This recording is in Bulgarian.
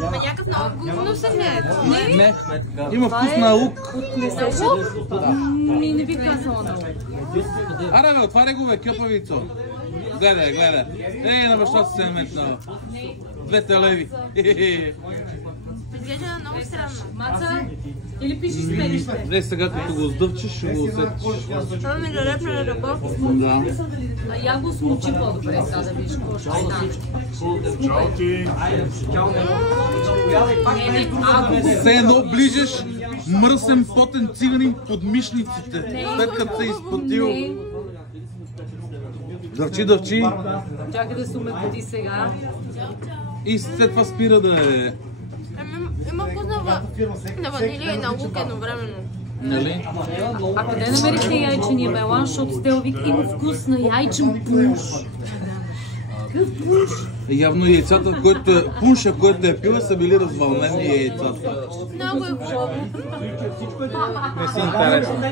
Ма някакъв много гнусен е. Не, има вкус на лук. Ми не бих казала на лук. Аре бе, отваряй го бе, кьопавицо. Гледай, гледай. На баща си се метнала. 2 леви. Изглежда много странно. Маца, или пишеш сметите? Не, сега като го сдъвчиш, ще го усетиш. Това ми да репне на ръба. Да. Я го смучи по-добре, сега да видиш какво ще стане. Все едно ближеш мръсен потен циганин под мишниците, след като се изпотил. Дъвчи, дъвчи. Чакай да се умекоти сега. И след това спира да е. Има вкус на ванилия и на лук едновременно. Нали? А къде намерихте яйчения мелан, защото Стелвик има вкус на яйчен пунш. Какъв пунш? Явно яйцата, пунша, който е пила, са били развълнени яйцата. Много е хубаво. Не си интересно.